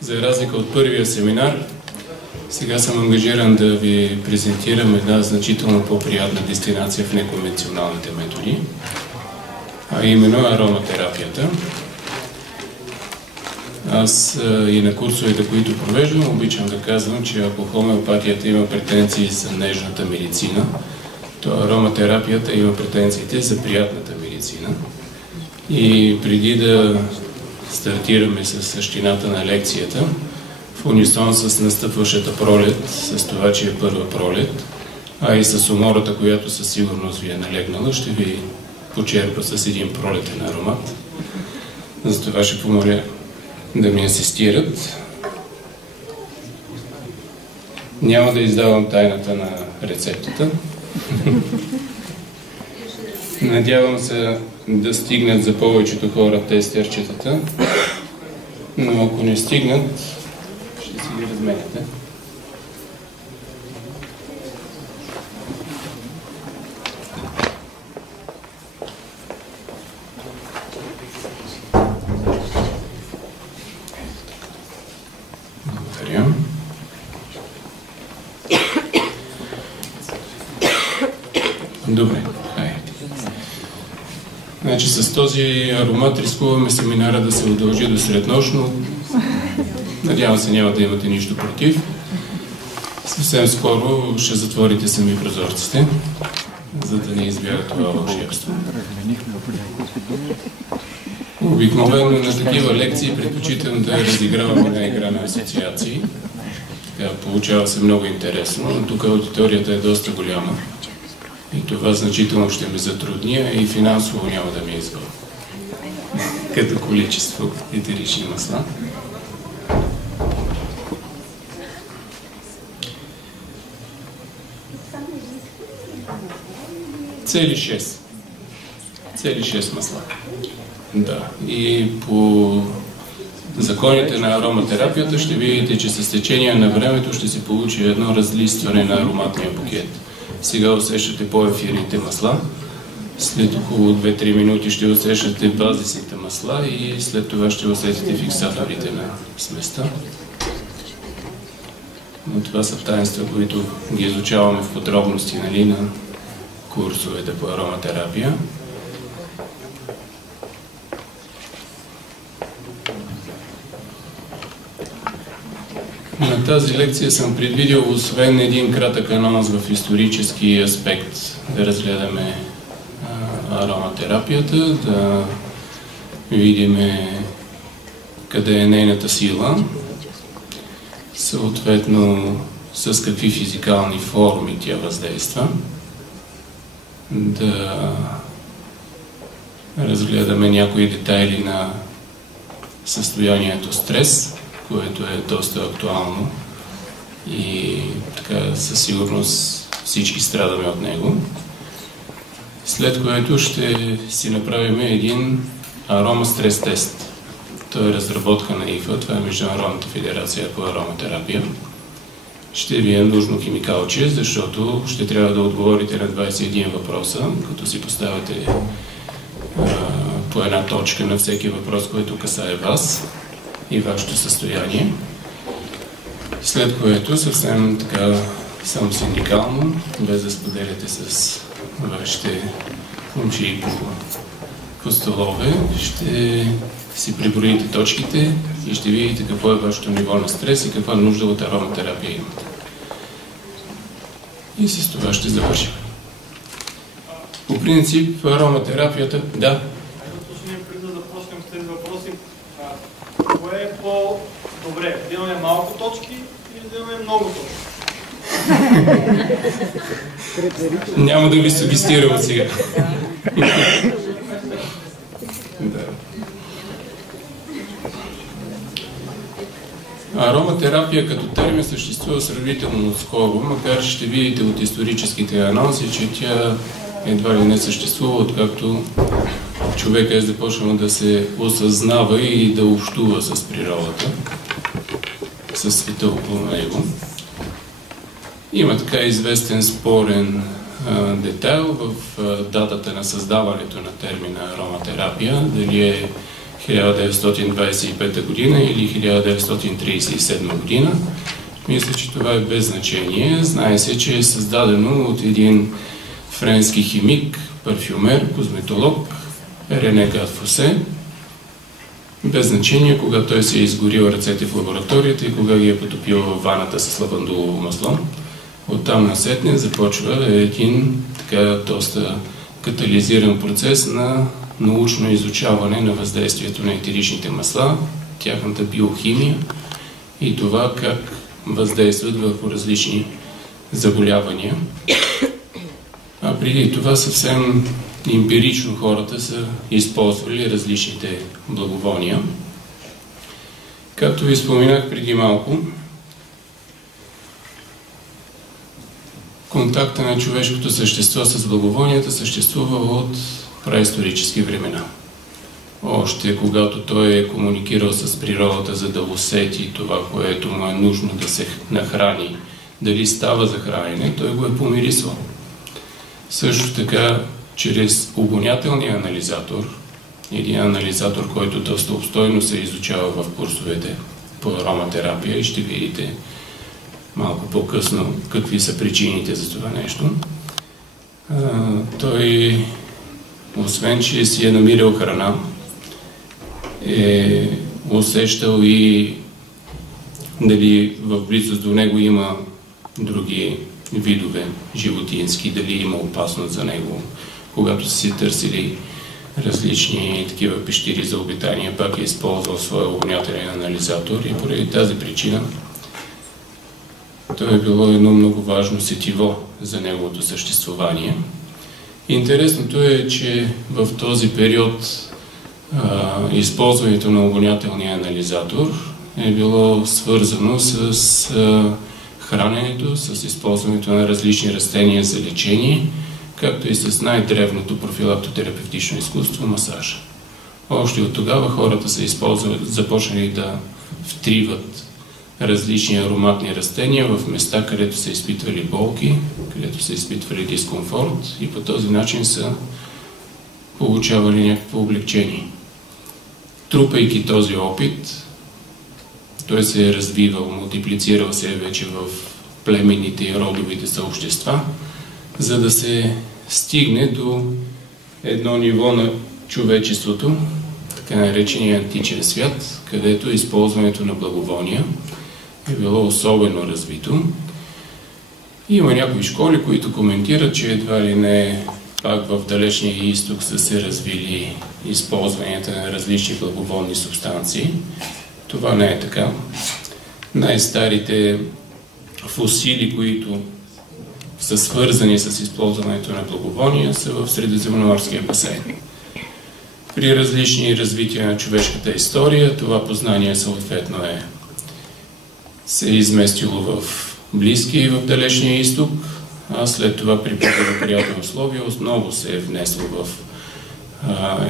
За разлика от първия семинар, сега съм ангажиран да ви презентирам една значително по-приятна дестинация в неконвенционалните методи, а именно ароматерапията. Аз и на курсовете, които провеждам, обичам да казвам, че ако хомеопатията има претенции за нежната медицина, то ароматерапията има претенциите за приятната медицина. И преди да стартираме с същината на лекцията, в унисон с настъпващата пролет, с това, че е първа пролет, а и с умората, която със сигурност ви е налегнала, ще ви почерпа с един пролетен аромат. Затова ще помоля да ми асистират. Няма да издавам тайната на рецептата. Надявам се да стигнат за повечето хора тестерчетата, но ако не стигнат, ще си ги разменяте. Благодаря. Добре. Значи с този аромат рискуваме семинара да се удължи до среднощно. Надявам се няма да имате нищо против. Съвсем скоро ще затворите сами прозорците, за да не избяга това вълшебство. Обикновено на такива лекции предпочитам да разигравам една игра на асоциации. Така, получава се много интересно, но тук аудиторията е доста голяма. И това значително ще ме затрудня и финансово няма да ми изгодно. Като количество етерични масла. Цели 6 масла. Да. И по законите на ароматерапията ще видите, че с течение на времето ще се получи едно разлистване на ароматния букет. Сега усещате по-ефирните масла. След около 2-3 минути ще усещате базисните масла и след това ще усетите фиксаторите на сместа. Но това са таинства, които ги изучаваме в подробности, нали, на курсовете по ароматерапия. На тази лекция съм предвидил освен един кратък анонс в исторически аспект да разгледаме ароматерапията, да видим къде е нейната сила, съответно с какви физикални форми тя въздейства, да разгледаме някои детайли на състоянието стрес, което е доста актуално и така със сигурност всички страдаме от него. След което ще си направим един арома стрес тест. Той е разработка на ИФА, това е Международната федерация по ароматерапия. Ще ви е нужно химикалче, защото ще трябва да отговорите на 21 въпроса, като си поставяте по една точка на всеки въпрос, който касае вас и вашето състояние. След което съвсем така само синдикално, без да споделяте с вашите момчи по столове, ще си преброите точките и ще видите какво е вашето ниво на стрес и каква нужда от ароматерапия имате. И с това ще завършим. По принцип, ароматерапията... Да. Преди да започнем с тези въпроси, кое е по-добре? Да имаме малко точки или да имаме много точки? Няма да ви сугестирам от сега. Да. Ароматерапия като термин съществува сравнително скоро, макар ще видите от историческите анонси, че тя едва ли не съществува, откакто човека е започнал да се осъзнава и да общува с природата, със света около него. Има така известен спорен детайл в датата на създаването на термина ароматерапия, дали е 1925 година или 1937 година. Мисля, че това е без значение. Знае се, че е създадено от един френски химик, парфюмер, козметолог, Рене Гатфосе. Без значение, кога той се е изгорил ръцете в лабораторията и кога ги е потопил в ваната с лавандулово масло. Оттам насетне започва един така доста катализиран процес на научно изучаване на въздействието на етеричните масла, тяхната биохимия и това как въздействат върху различни заболявания. А преди това съвсем емпирично хората са използвали различните благовония. Както ви споменах преди малко, контакта на човешкото същество с благовонията съществува от праисторически времена. Още когато той е комуникирал с природата, за да усети това, което му е нужно да се нахрани, дали става за хранене, той го е помирисвал. Също така, чрез обонятелния анализатор, един анализатор, който доста обстойно се изучава в курсовете по ароматерапия и ще видите малко по-късно какви са причините за това нещо. Той, освен че си е намирал храна, е усещал и дали в близост до него има други видове животински, дали има опасност за него. Когато са си търсили различни такива пещери за обитание, пак е използвал своя обонятелен анализатор и поради тази причина той е било едно много важно сетиво за неговото съществуване. Интересното е, че в този период използването на обонятелния анализатор е било свързано с храненето, с използването на различни растения за лечение, както и с най-древното профилактотерапевтично изкуство – масажа. Още от тогава хората са започнали да втриват различни ароматни растения в места, където са изпитвали болки, където са изпитвали дискомфорт и по този начин са получавали някакво облегчение. Трупайки този опит, той се е развивал, мултиплицирал се вече в племенните и родовите съобщества, за да се стигне до едно ниво на човечеството, така наречения античен свят, където използването на благовония е било особено развито. Има някои школи, които коментират, че едва ли не пак в далечния изток са се развили използванията на различни благовонни субстанции. Това не е така. Най-старите фосили, които са свързани с използването на благовония, са в Средиземноморския басейн. При различни развития на човешката история, това познание съответно се е изместило в Близкия и в Далечния изток, а след това при благоприятни условия отново се е внесло в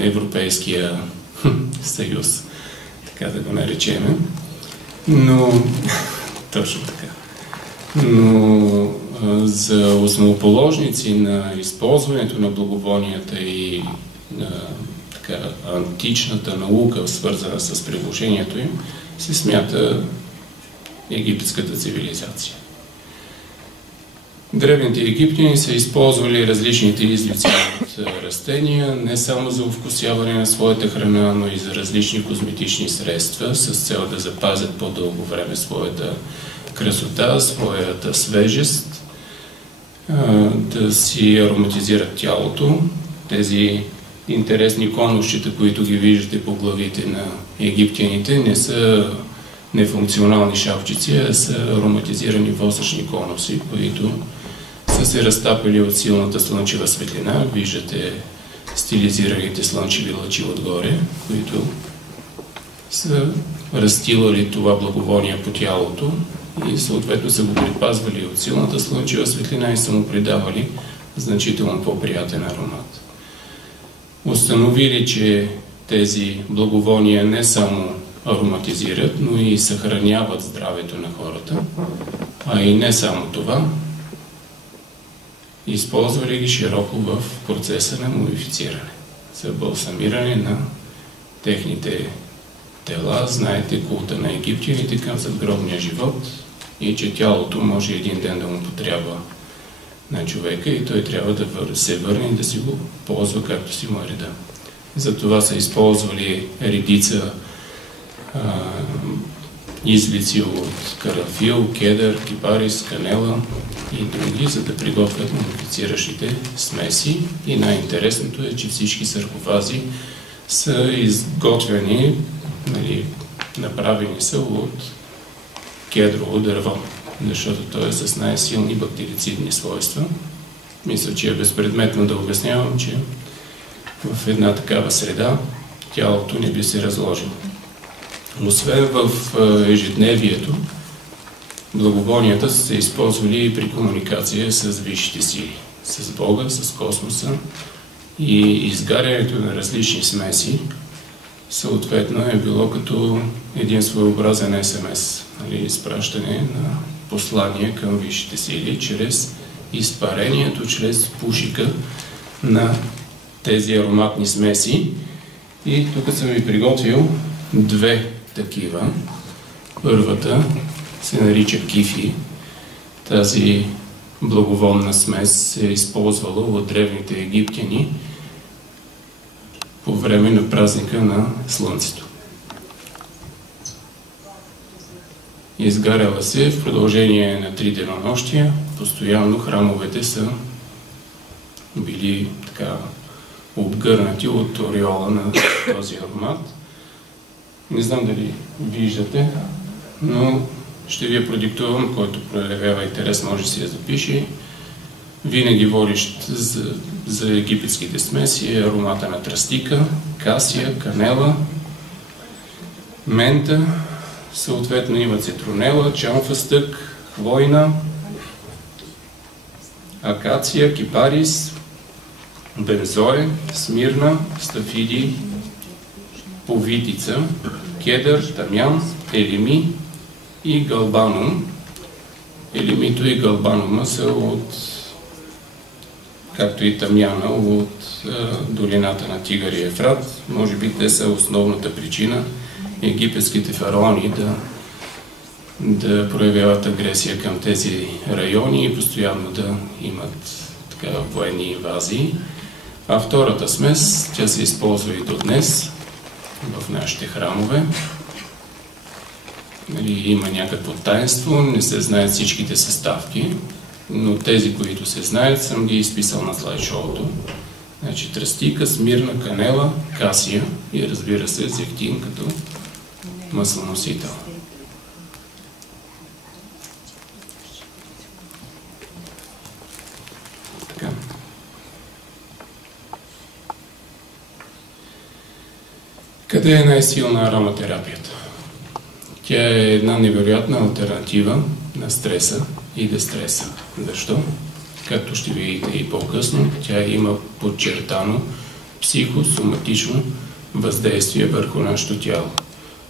Европейския съюз, така да го наречем. Но, точно така. Но за основоположници на използването на благовонията и на античната наука, свързана с приложението им, се смята египетската цивилизация. Древните египтяни са използвали различните излици от растения, не само за овкусяване на своята храна, но и за различни козметични средства, с цел да запазят по-дълго време своята красота, своята свежест, да си ароматизират тялото. Тези интересни конусчета, които ги виждате по главите на египтяните, не са нефункционални шапчици, а са ароматизирани восъчни конуси, които са се разтапали от силната слънчева светлина. Виждате стилизираните слънчеви лъчи отгоре, които са разстилали това благовоние по тялото и съответно са го предпазвали от силната слънчева светлина и са му придавали значително по-приятен аромат. Установили, че тези благовония не само ароматизират, но и съхраняват здравето на хората, а и не само това, използвали ги широко в процеса на мумифициране, за балсамиране на техните тела. Знаете култа на египтяните към задгробния живот и че тялото може един ден да му потрябва на човека и той трябва да се върне и да си го ползва както си му е реда. Затова са използвали редица излици от карафил, кедър, кипарис, канела и други, за да приготвят мумифициращите смеси. И най-интересното е, че всички саркофази са изготвени, направени са от кедрово дърво, защото то е с най-силни бактерицидни свойства. Мисля, че е безпредметно да обяснявам, че в една такава среда тялото не би се разложило. Освен в ежедневието, благовонията са се използвали и при комуникация с висшите сили, с Бога, с космоса, и изгарянето на различни смеси съответно е било като един своеобразен СМС, изпращане на послание към висшите сили чрез изпарението, чрез пушика на тези ароматни смеси. И тук съм ви приготвил две такива. Първата се нарича кифи. Тази благовонна смес се е използвала от древните египтяни по време на празника на Слънцето. Изгаряла се в продължение на 3 денонощия. Постоянно храмовете са били така обгърнати от ореола на този аромат. Не знам дали виждате, но ще ви я продиктувам, който проявява интерес, може да си я запише. Винаги водещ за египетските смеси е аромата на тръстика, касия, канела, мента, съответно има цитронела, чамфъстък, хвойна, акация, кипарис, бензоe, смирна, стафиди, повитица, кедър, тамян, елеми и галбанум. Елемито и галбанума са от, както и тамяна, от долината на Тигър и Ефрат. Може би те са основната причина египетските фараони да проявяват агресия към тези райони и постоянно да имат военни инвазии. А втората смес, тя се използва и до днес в нашите храмове. Има някакво таинство, не се знаят всичките съставки, но тези, които се знаят, съм ги изписал на слайд-шоуто. Значи тръстика, смирна, канела, касия и разбира се зехтин като маслоносител. Така. Къде е най-силна ароматерапията? Тя е една невероятна алтернатива на стреса и дестреса. Защо? Както ще видите и по-късно, тя има подчертано психосоматично въздействие върху нашето тяло.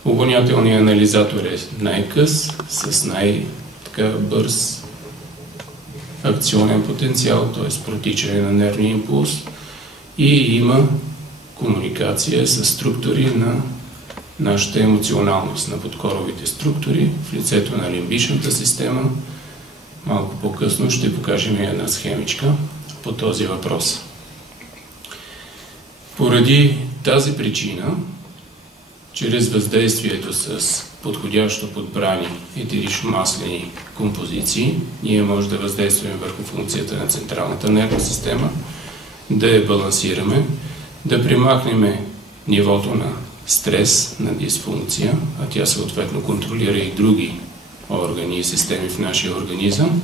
Обонятелният анализатор е най-къс, с най-бърз акционен потенциал, т.е. протичане на нервния импулс, и има комуникация с структури на нашата емоционалност, на подкоровите структури в лицето на лимбичната система. Малко по-късно ще покажем една схемичка по този въпрос. Поради тази причина, чрез въздействието с подходящо подбрани етерично-маслени композиции, ние може да въздействаме върху функцията на централната нервна система, да я балансираме, да примахнем нивото на стрес, на дисфункция, а тя съответно контролира и други органи и системи в нашия организъм,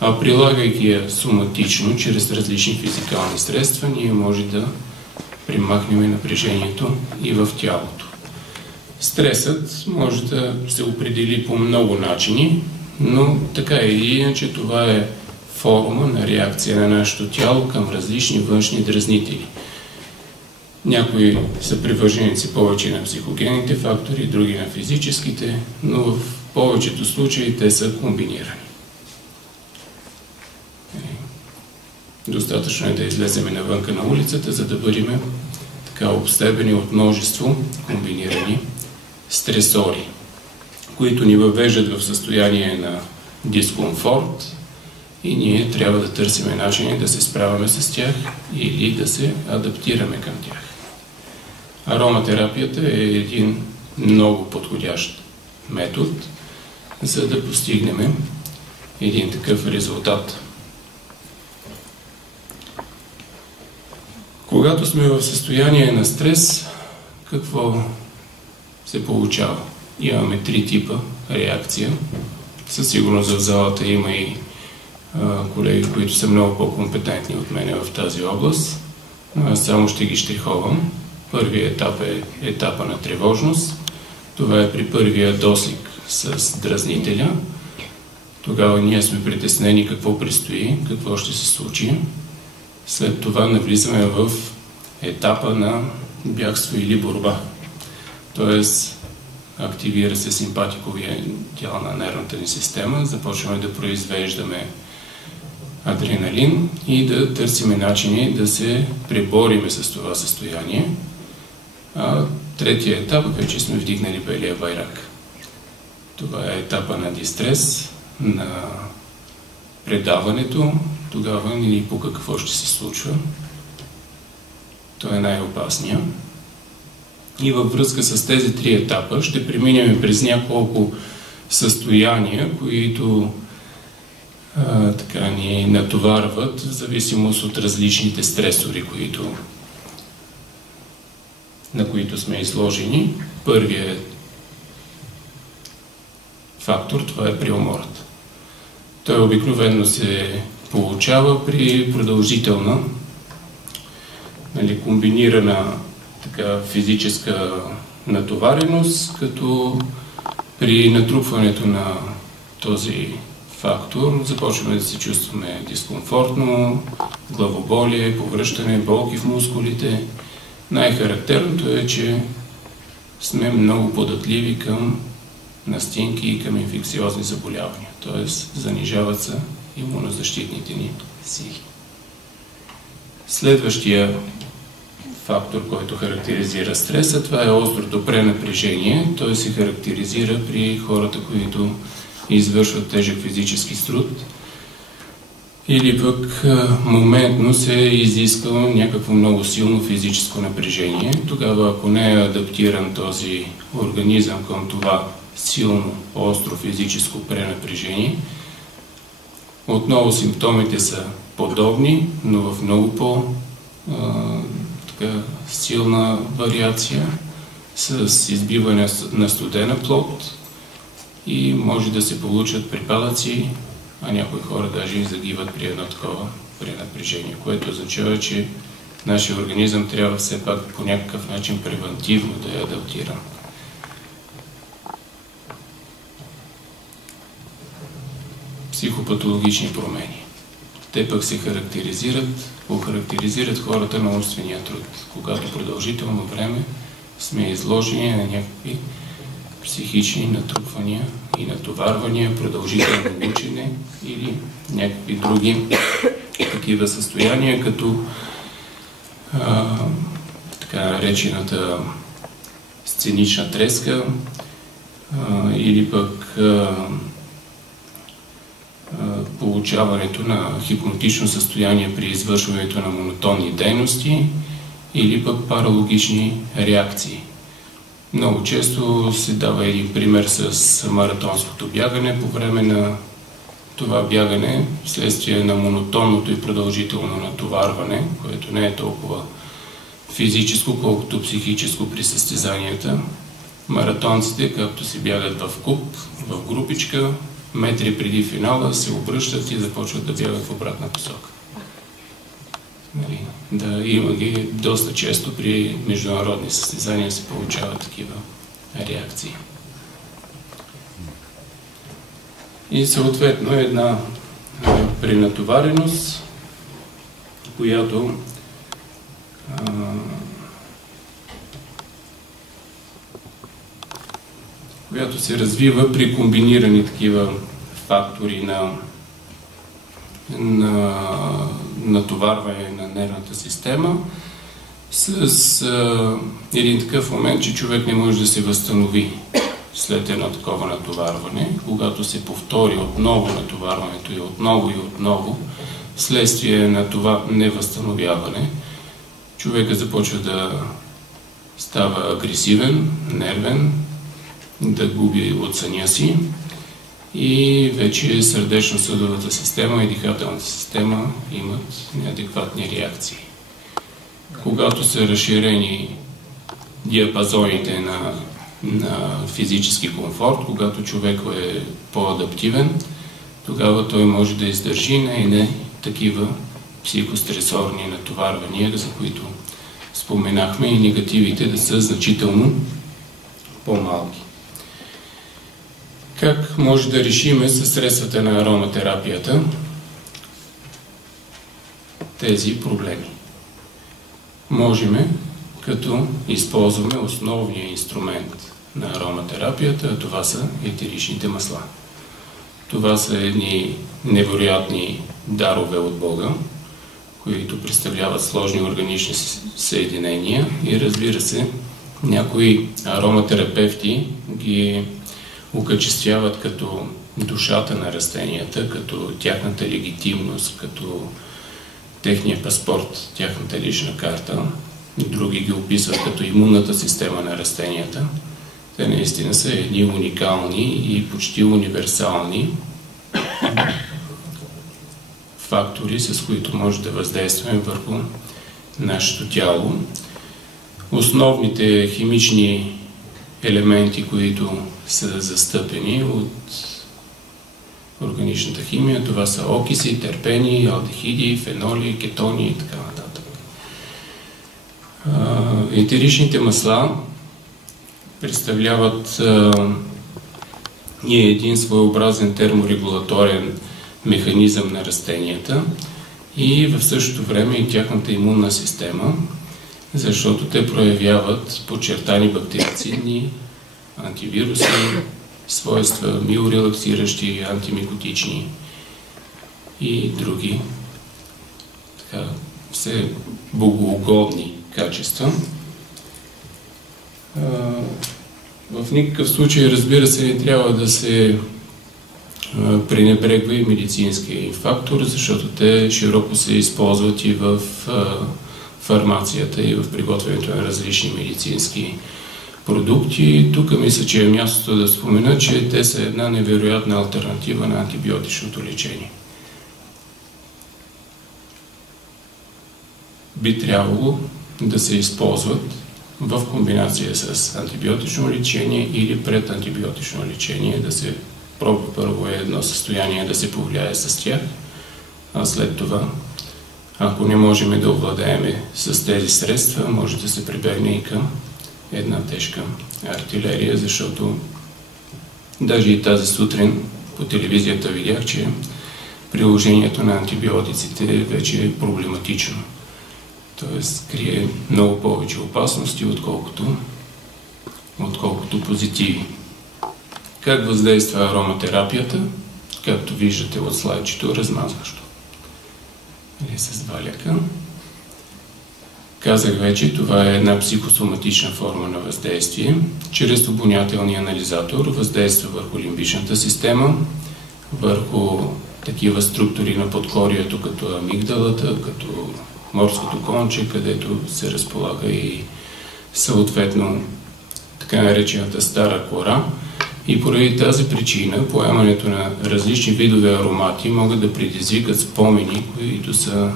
а прилагайки я соматично, чрез различни физикални средства, ние може да примахнем напрежението и в тялото. Стресът може да се определи по много начини, но така и иначе това е форма на реакция на нашето тяло към различни външни дразнители. Някои са привърженици повече на психогенните фактори, други на физическите, но в повечето случаи те са комбинирани. Достатъчно е да излеземе навънка на улицата, за да бъдем така обстебени от множество комбинирани стресори, които ни въвеждат в състояние на дискомфорт и ние трябва да търсим начини да се справяме с тях или да се адаптираме към тях. Ароматерапията е един много подходящ метод, за да постигнем един такъв резултат. Когато сме в състояние на стрес, какво се получава? Имаме 3 типа реакция. Със сигурност в залата има и колеги, които са много по-компетентни от мене в тази област. Аз само ще ги щриховам. Първият етап е етапа на тревожност. Това е при първия досиг с дразнителя. Тогава ние сме притеснени какво предстои, какво ще се случи. След това навлизаме в етапа на бягство или борба. Тоест, активира се симпатиковия дял на нервната ни система, започваме да произвеждаме адреналин и да търсиме начини да се пребориме с това състояние. А третия етап вече сме вдигнали белия байрак. Това е етапа на дистрес, на предаването. Тогава ни пука какво ще се случва. Той е най-опасният. И във връзка с тези 3 етапа ще преминем през няколко състояния, които така ни натоварват в зависимост от различните стресори, на които сме изложени. Първият фактор, това е преуморът. Той обикновено се получава при продължителна, комбинирана така, физическа натовареност, като при натрупването на този фактор започваме да се чувстваме дискомфортно, главоболие, повръщане, болки в мускулите. Най-характерното е, че сме много податливи към настинки и към инфекциозни заболявания, т.е. занижават се имунозащитните ни сили. Следващия фактор, който характеризира стреса, това е острото пренапрежение. Той се характеризира при хората, които извършват тежък физически труд или пък моментно се е изискало някакво много силно физическо напрежение. Тогава, ако не е адаптиран този организъм към това силно, остро физическо пренапрежение, отново симптомите са подобни, но в много по-силна вариация, с избиване на студена плод и може да се получат припадъци, а някои хора даже и загиват при едно такова пренапрежение, което означава, че нашия организъм трябва все пак по някакъв начин превентивно да е адаптиран. Психопатологични промени. Те пък се охарактеризират хората на умствения труд, когато продължително време сме изложени на някакви психични натрупвания и натоварвания, продължително учене или някакви други такива състояния, като така наречената сценична треска или пък получаването на хипнотично състояние при извършването на монотонни дейности или пък паралогични реакции. Много често се дава един пример с маратонското бягане. По време на това бягане, вследствие на монотонното и продължително натоварване, което не е толкова физическо, колкото психическо при състезанията, маратонците, както се бягат в куп, в групичка, метри преди финала се обръщат и започват да бягат в обратна посока. Да, има ги доста често при международни състезания се получават такива реакции. И съответно една пренатовареност, която се развива при комбинирани такива фактори на натоварване на нервната система с един такъв момент, че човек не може да се възстанови след едно такова натоварване, когато се повтори отново натоварването и отново, вследствие на това невъзстановяване, човека започва да става агресивен, нервен, да губи от съня си и вече сърдечно-съдовата система и дихателната система имат неадекватни реакции. Когато са разширени диапазоните на физически комфорт, когато човек е по-адаптивен, тогава той може да издържи не такива психостресорни натоварвания, за които споменахме, и негативите да са значително по-малки. Как може да решиме със средствата на ароматерапията тези проблеми? Можем, като използваме основния инструмент на ароматерапията, а това са етеричните масла. Това са едни невероятни дарове от Бога, които представляват сложни органични съединения и, разбира се, някои ароматерапевти ги окачествяват като душата на растенията, като тяхната легитимност, като техния паспорт, тяхната лична карта. Други ги описват като имунната система на растенията. Те наистина са едни уникални и почти универсални фактори, с които може да въздействаме върху нашето тяло. Основните химични елементи, които са застъпени от органичната химия, това са окиси, терпени, алдехиди, феноли, кетони и така нататък. Етеричните масла представляват един своеобразен терморегулаторен механизъм на растенията и в същото време и тяхната имунна система, защото те проявяват подчертани бактерицидни, антивирусни свойства, миорелаксиращи, антимикотични и други все богоугодни качества. В никакъв случай, разбира се, не трябва да се пренебрегва и медицинския фактор, защото те широко се използват и в фармацията, и в приготвянето на различни медицински продукти. Тук мисля, че е мястото да спомена, че те са една невероятна алтернатива на антибиотичното лечение. Би трябвало да се използват в комбинация с антибиотично лечение или пред антибиотично лечение, да се пробва първо едно състояние да се повлияе с тях, а след това, ако не можем да овладеем с тези средства, може да се прибегне и към една тежка артилерия, защото даже и тази сутрин по телевизията видях, че приложението на антибиотиците вече е проблематично. Тоест, крие много повече опасности, отколкото позитиви. Как въздейства ароматерапията? Както виждате от слайдчето, размазващо. Или с валяка. Казах вече, това е една психосоматична форма на въздействие. Чрез обонятелния анализатор въздейства върху лимбичната система, върху такива структури на подкорието, като амигдалата, като морското конче, където се разполага и съответно така наречената стара кора. И поради тази причина поемането на различни видове аромати могат да предизвикат спомени, които са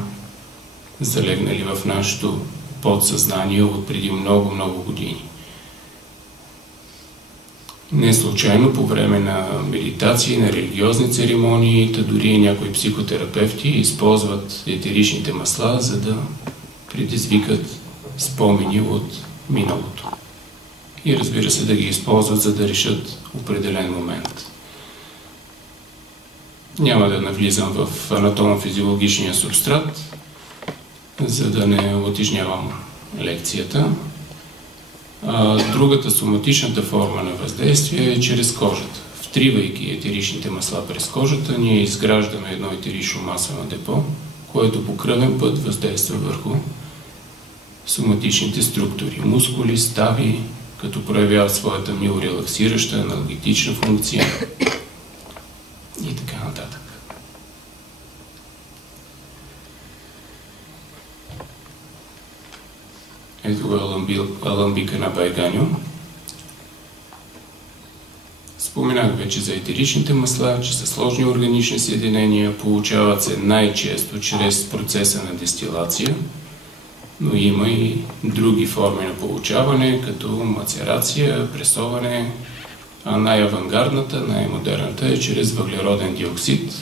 залегнали в нашето подсъзнание от преди много години. Не случайно по време на медитации, на религиозни церемонии, дори и някои психотерапевти използват етеричните масла, за да предизвикат спомени от миналото. И разбира се, да ги използват, за да решат определен момент. Няма да навлизам в анатомно-физиологичния субстрат, за да не утежнявам лекцията. Другата соматичната форма на въздействие е чрез кожата. Втривайки етеричните масла през кожата, ние изграждаме едно етерично маслено депо, което по кръвен път въздейства върху соматичните структури, мускули, стави, като проявяват своята миорелаксираща, аналгетична функция и така нататък. Ето го аламбика на Байганьо. Споменах вече за етеричните масла, че са сложни органични съединения, получават се най-често чрез процеса на дестилация, но има и други форми на получаване, като мацерация, пресоване, а най-авангардната, най-модерната е чрез въглероден диоксид.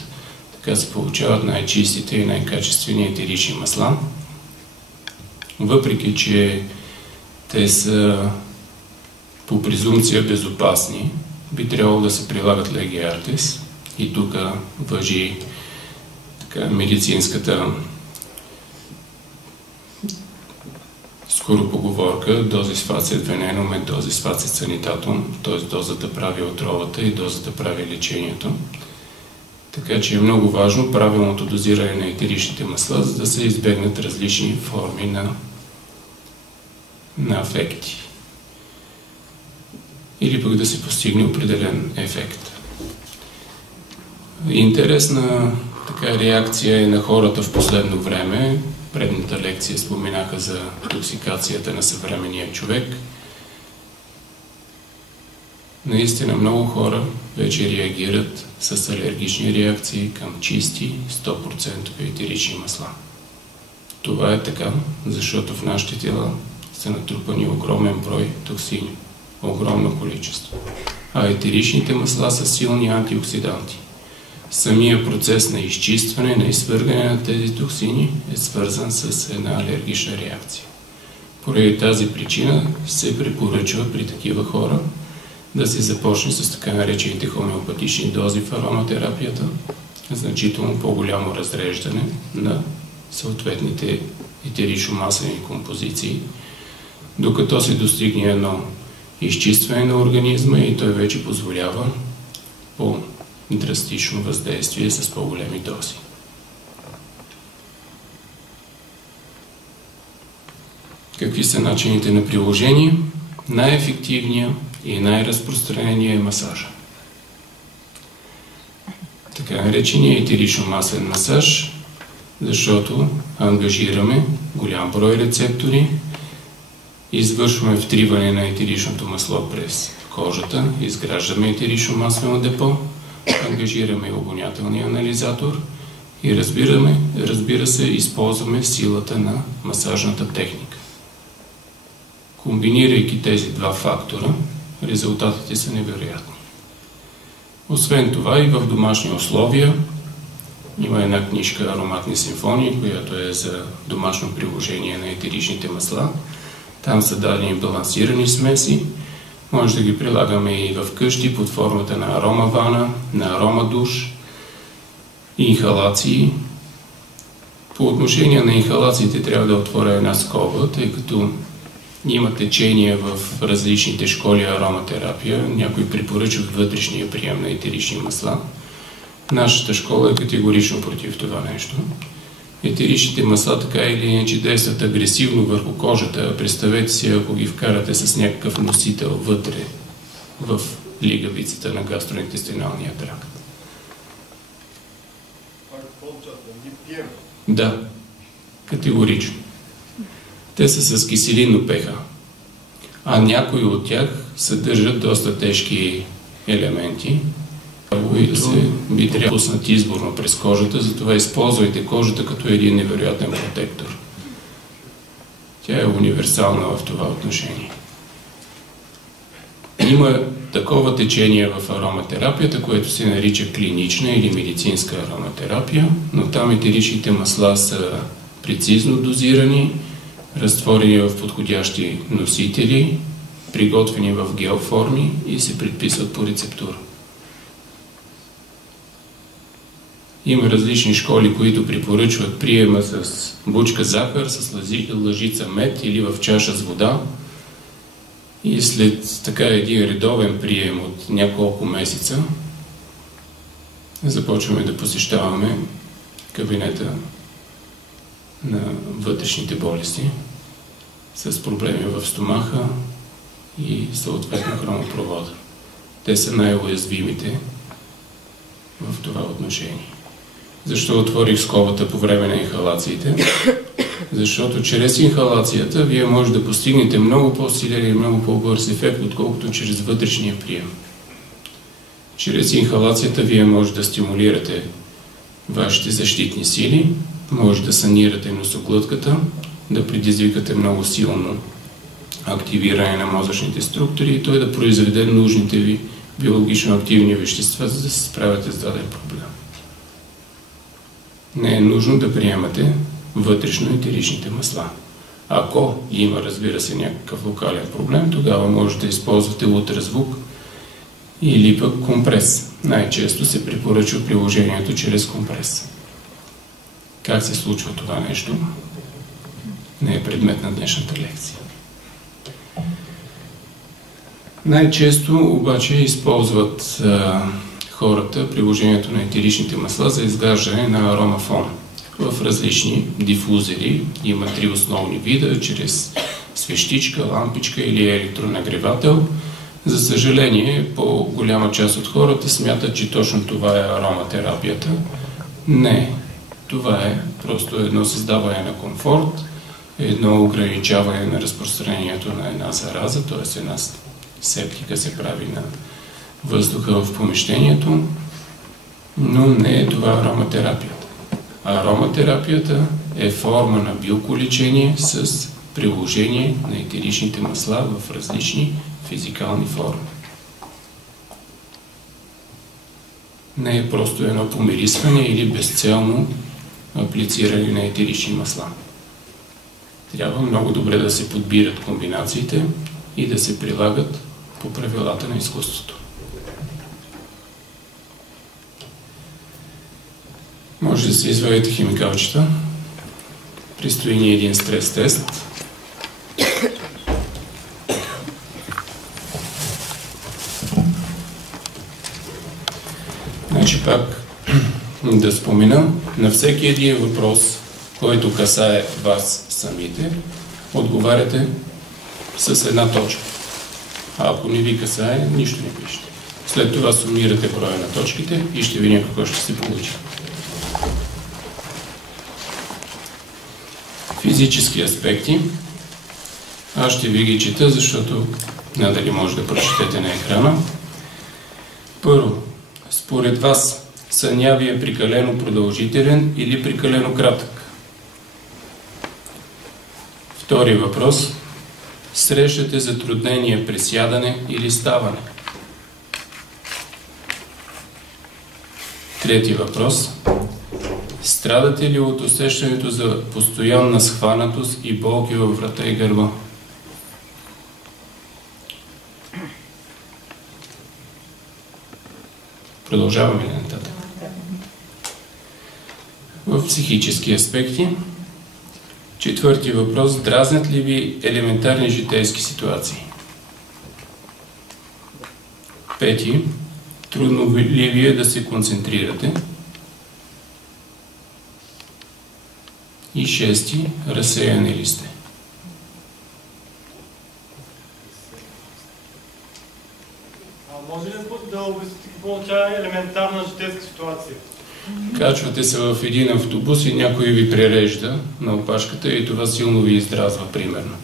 Така се получават най-чистите и най-качествени етерични масла. Въпреки че те са по презумпция безопасни, би трябвало да се прилагат леги артис. И тук важи медицинската скоро поговорка дозис фацит венено мед дозис фацит санитатум, т.е. дозата прави отровата и дозата прави лечението. Така че е много важно правилното дозиране на етеричните масла, за да се избегнат различни форми на афекти. Или пък да се постигне определен ефект. Интересна реакция е на хората в последно време. Предната лекция споменаха за токсикацията на съвременния човек. Наистина много хора вече реагират с алергични реакции към чисти 100% етерични масла. Това е така, защото в нашите тела са натрупани огромен брой токсини. Огромно количество. А етеричните масла са силни антиоксиданти. Самия процес на изчистване, на извъргане на тези токсини е свързан с една алергична реакция. Поради тази причина се препоръчва при такива хора да се започне с така наречените хомеопатични дози в ароматерапията, значително по-голямо разреждане на съответните етерично-маслени композиции, докато се достигне едно изчистване на организма и той вече позволява по-драстично въздействие с по-големи дози. Какви са начините на приложение? Най-ефективният и най-разпространеният е масажа. Така нареченият етерично-маслен масаж, защото ангажираме голям брой рецептори, извършваме втриване на етеричното масло през кожата, изграждаме етерично-маслено депо, ангажираме обонятелния анализатор и разбира се, използваме силата на масажната техника. Комбинирайки тези два фактора, резултатите са невероятни. Освен това и в домашни условия има една книжка "Ароматни симфонии", която е за домашно приложение на етеричните масла. Там са дадени балансирани смеси. Може да ги прилагаме и в къщи под формата на аромавана, на аромадуш, инхалации. По отношение на инхалациите трябва да отворя една скоба, тъй като има течения в различните школи ароматерапия. Някои препоръчват вътрешния прием на етерични масла. Нашата школа е категорично против това нещо. Етеричните масла така или иначе действат агресивно върху кожата. Представете си, ако ги вкарате с някакъв носител вътре в лигавицата на гастроинтестиналния тракт. Да, категорично. Те са с киселинно pH, а някои от тях съдържат доста тежки елементи, които би трябвало да пуснат изборно през кожата, затова използвайте кожата като един невероятен протектор. Тя е универсална в това отношение. Има такова течение в ароматерапията, което се нарича клинична или медицинска ароматерапия, но там етеричните масла са прецизно дозирани, разтворени в подходящи носители, приготвени в гел форми и се предписват по рецептура. Има различни школи, които препоръчват приема с бучка захар, с лъжица мед или в чаша с вода. И след така един редовен прием от няколко месеца започваме да посещаваме кабинета на вътрешните болести с проблеми в стомаха и съответно хронопровода. Те са най-уязвимите в това отношение. Защо отворих скобата по време на инхалациите? Защото чрез инхалацията вие може да постигнете много по-силен и много по-бърз ефект, отколкото чрез вътрешния прием. Чрез инхалацията вие може да стимулирате вашите защитни сили, може да санирате носоглътката, да предизвикате много силно активиране на мозъчните структури и той да произведе нужните ви биологично активни вещества, за да се справяте с даден проблем. Не е нужно да приемате вътрешно етеричните масла. Ако има, разбира се, някакъв локален проблем, тогава може да използвате ултразвук или пък компрес. Най-често се препоръчва приложението чрез компрес. Как се случва това нещо? Не е предмет на днешната лекция. Най-често обаче използват хората приложението на етеричните масла за изграждане на аромафон в различни дифузери. Има 3 основни вида, чрез свещичка, лампичка или електронагревател. За съжаление, по-голяма част от хората смятат, че точно това е ароматерапията. Не. Това е просто едно създаване на комфорт, едно ограничаване на разпространението на една зараза, т.е. една септика се прави на въздуха в помещението, но не е това ароматерапията. Ароматерапията е форма на билколечение с приложение на етеричните масла в различни физикални форми. Не е просто едно помирисване или безцелно аплициране на етерични масла. Трябва много добре да се подбират комбинациите и да се прилагат по правилата на изкуството. Може да се извадите химикалчета. Предстои ни един стрес тест. Значи пак да спомена, на всеки един въпрос, който касае вас самите, отговаряте с една точка. А ако не ви касае, нищо не пишете. След това сумирате броя на точките и ще видим какво ще се получи. Физически аспекти. Аз ще ви ги чета, защото надали може да прочетете на екрана. Първо, според вас съня ви е прекалено продължителен или прекалено кратък? Втори въпрос. Срещате затруднения при сядане или ставане? Трети въпрос. Страдате ли от усещането за постоянна схванатост и болки във врата и гърба? Продължаваме ли нататък? В психически аспекти. Четвърти въпрос. Дразнят ли ви елементарни житейски ситуации? Пети. Трудно ли ви е да се концентрирате? И шести. Разсеяни ли сте? Може ли да обясните какво означава елементарна житейска ситуация? Качвате се в един автобус и някой ви прережда на опашката и това силно ви издразва, примерно.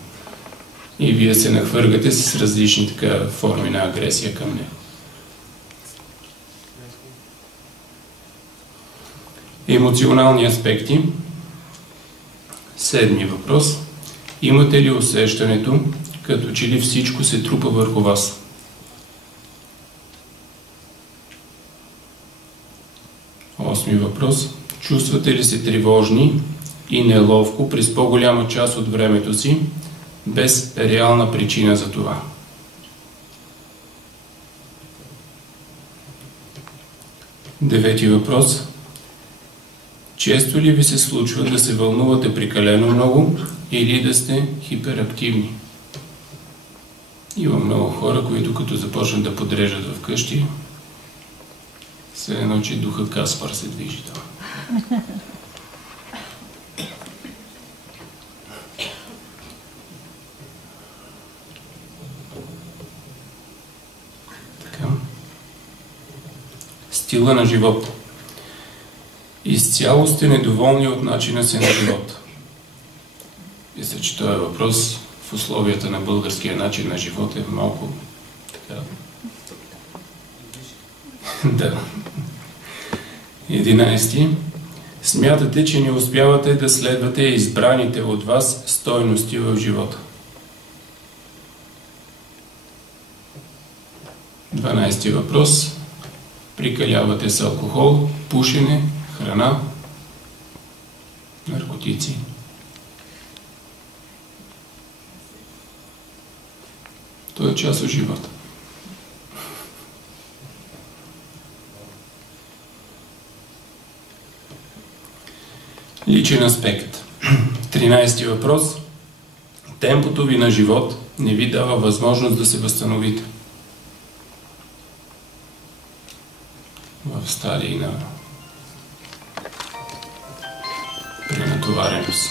И вие се нахвъргате с различни така форми на агресия към него. Емоционални аспекти. Седми въпрос. Имате ли усещането, като че ли всичко се трупа върху вас? Осми въпрос. Чувствате ли се тревожни и неловко през по-голяма част от времето си, без реална причина за това? Девети въпрос. Често ли ви се случва да се вълнувате прекалено много или да сте хиперактивни? Има много хора, които като започнат да подреждат вкъщи, се едно, че духа Каспар се движи това. стила на живот. Изцяло сте недоволни от начина си на живот. Мисля, че този въпрос в условията на българския начин на живот е малко така... Да. 11. Смятате, че не успявате да следвате избраните от вас стойности в живота. 12 въпрос. Прикалявате с алкохол, пушене, храна, наркотици. Това е част от живота. Личен аспект. 13 въпрос. Темпото ви на живот не ви дава възможност да се възстановите. В стадии на пренатовареност.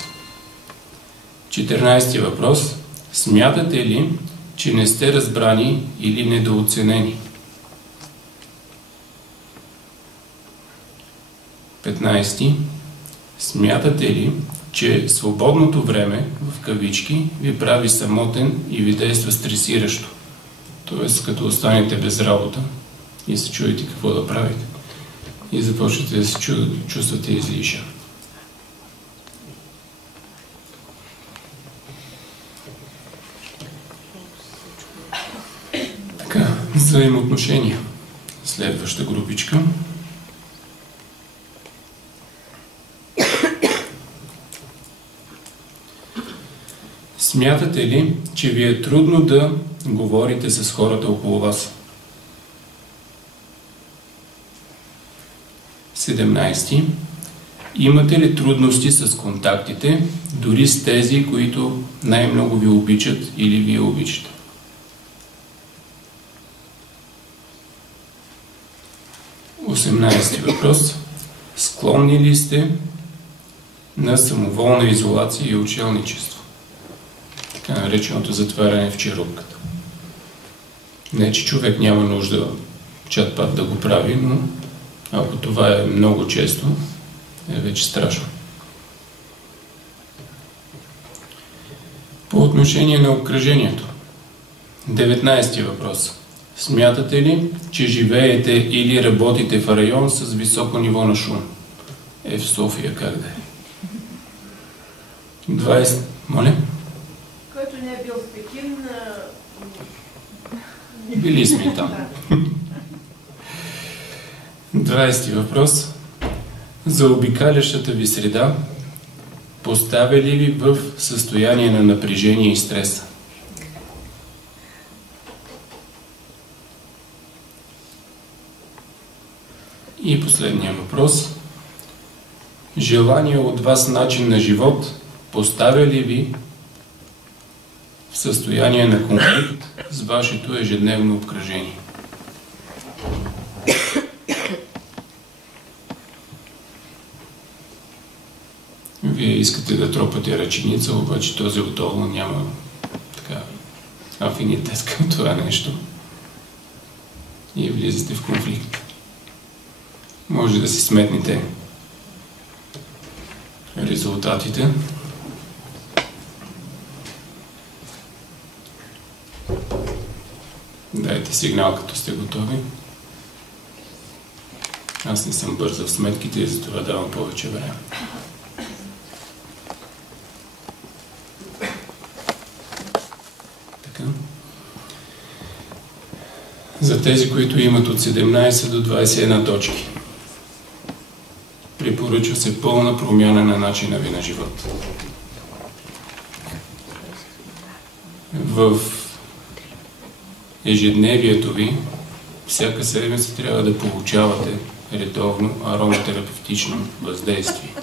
14 въпрос. Смятате ли, че не сте разбрани или недооценени? 15. Смятате ли, че свободното време, в кавички, ви прави самотен и ви действа стресиращо? Тоест, като останете без работа и се чуете какво да правите и започвате да се чувствате излишен. Така, взаимоотношения. Следваща групичка. Смятате ли, че ви е трудно да говорите с хората около вас? 17. Имате ли трудности с контактите, дори с тези, които най-много ви обичат или вие обичате? 18 въпрос. Склонни ли сте на самоволна изолация и учелничество? Така нареченото затваряне в черупката. Не, че човек няма нужда чат-пат да го прави, но ако това е много често, е вече страшно. По отношение на обкръжението. 19 въпрос. Смятате ли, че живеете или работите в район с високо ниво на шум? В София как да е? 20... Моля? Който не е бил в Пекин... Били сме там. 20 въпрос. За обикалящата ви среда поставя ли ви в състояние на напрежение и стрес? И последния въпрос. Желание от вас начин на живот поставя ли ви в състояние на конфликт с вашето ежедневно обкръжение? Вие искате да тропате ръченица, обаче този отдолу няма така афинитет към това нещо и влизате в конфликт. Може да си сметнете резултатите. Дайте сигнал, като сте готови. Аз не съм бърза в сметките и затова давам повече време. Така. За тези, които имат от 17 до 21 точки, препоръчва се пълна промяна на начина ви на живот. В ежедневието ви всяка седмица трябва да получавате редовно ароматерапевтично въздействие.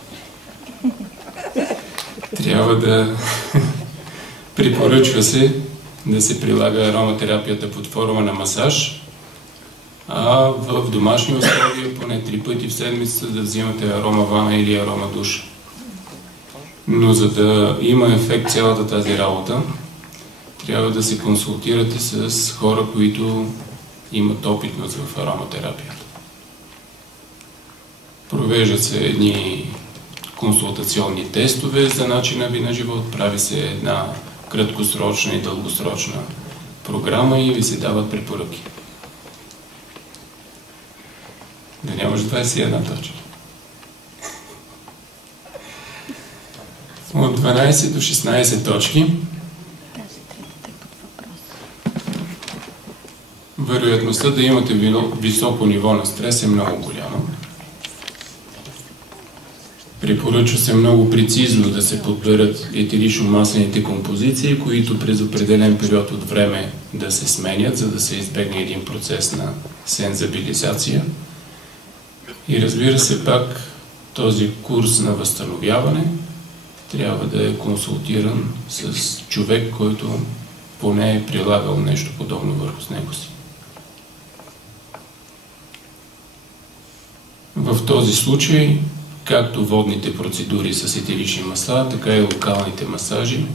Трябва да препоръчва се да се прилага ароматерапията под форма на масаж, а в домашни условия поне 3 пъти в седмица да взимате арома вана или арома душ. Но за да има ефект цялата тази работа, трябва да се консултирате с хора, които имат опитност в ароматерапията. Провеждат се едни консултационни тестове за начина ви на живот, прави се една краткосрочна и дългосрочна програма и ви се дават препоръки. Да нямаш 21 точки. От 12 до 16 точки вероятността да имате високо ниво на стрес е много голяма. Препоръчва се много прецизно да се подберат етерично-маслените композиции, които през определен период от време да се сменят, за да се избегне един процес на сензабилизация. И разбира се, пак този курс на възстановяване трябва да е консултиран с човек, който поне е прилагал нещо подобно върху него си. В този случай, както водните процедури с етерични масла, така и локалните масажи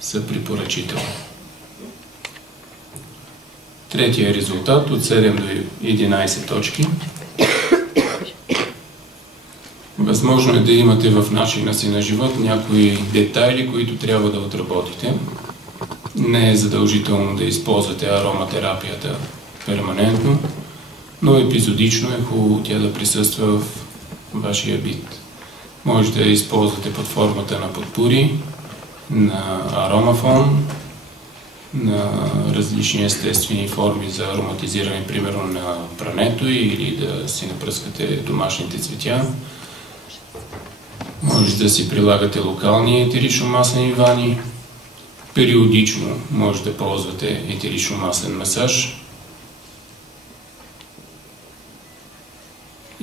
са препоръчителни. Третия резултат от 7 до 11 точки. Възможно е да имате в начина си на живот някои детайли, които трябва да отработите. Не е задължително да използвате ароматерапията перманентно, но епизодично е хубаво тя да присъства в вашия бит. Може да я използвате под формата на подпури, на аромафон, на различни естествени форми за ароматизиране, примерно на прането, или да си напръскате домашните цветя. Може да си прилагате локални етерично-маслени вани. Периодично може да ползвате етерично-маслен масаж.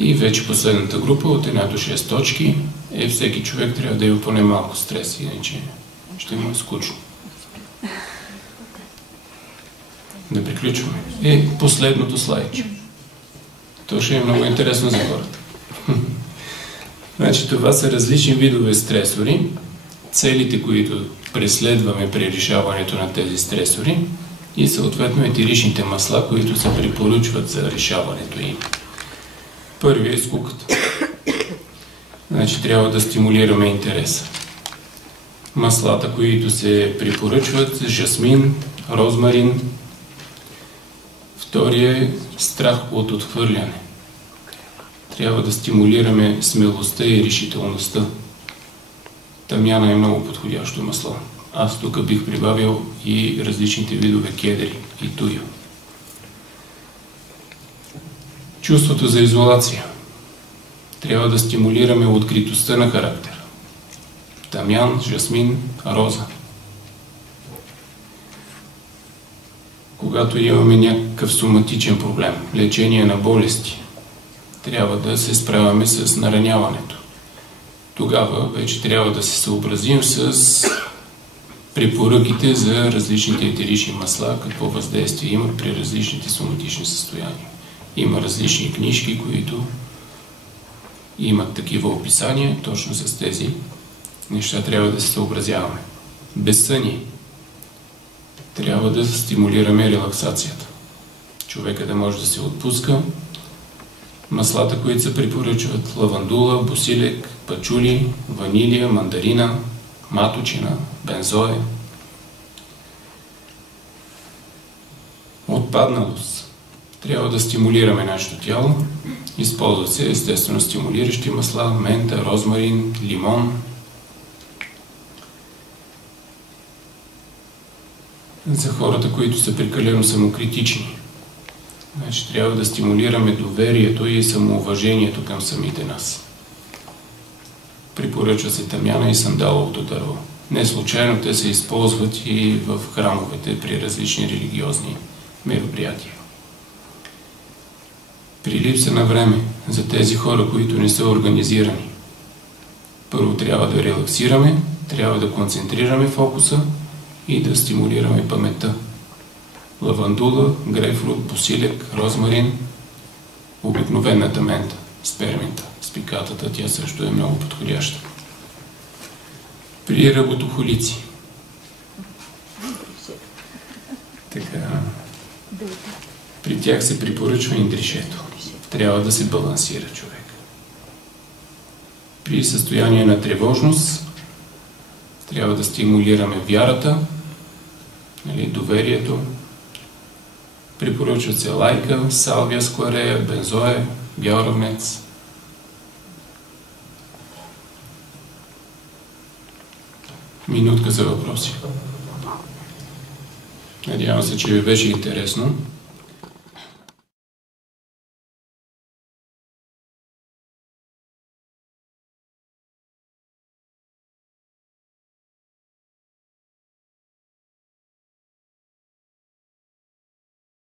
И вече последната група от 1 до 6 точки е всеки човек трябва да има поне малко стрес, иначе ще му е скучно. Да приключваме. Последното слайдче. То ще е много интересно за хората. Значи това са различни видове стресори, целите, които преследваме при решаването на тези стресори и съответно етеричните масла, които се препоръчват за решаването им. Първият е скуката. Значи трябва да стимулираме интереса. Маслата, които се препоръчват, жасмин, розмарин. Вторият е страх от отхвърляне. Трябва да стимулираме смелостта и решителността. Тамяна е много подходящо масло. Аз тук бих прибавил и различните видове кедри и туйо. Чувството за изолация. Трябва да стимулираме откритостта на характера. Тамян, жасмин, роза. Когато имаме някакъв соматичен проблем, лечение на болести, трябва да се справяме с нараняването. Тогава вече трябва да се съобразим с препоръките за различните етерични масла, какво въздействие имат при различните соматични състояния. Има различни книжки, които имат такива описания, точно с тези неща трябва да се съобразяваме. Безсъние. Трябва да стимулираме релаксацията. Човека да може да се отпуска. Маслата, които се препоръчват: лавандула, босилек, пачули, ванилия, мандарина, маточина, бензоя. Отпадналост. Трябва да стимулираме нашето тяло. Използват се естествено стимулиращи масла: мента, розмарин, лимон. За хората, които са прекалено самокритични, значи трябва да стимулираме доверието и самоуважението към самите нас. Препоръчва се тамяна и сандаловото дърво. Не случайно те се използват и в храмовете при различни религиозни мероприятия. При липса на време за тези хора, които не са организирани, първо трябва да релаксираме, трябва да концентрираме фокуса и да стимулираме паметта. Лавандула, грейпфрут, босилек, розмарин, обикновената мента, спермента, спикатата, тя също е много подходяща. При работохолици. Така. При тях се препоръчва индришето. Трябва да се балансира човек. При състояние на тревожност трябва да стимулираме вярата, доверието. Препоръчват се лайка, салвия скларея, бензоя, бял равнец. Минутка за въпроси. Надявам се, че ви беше интересно.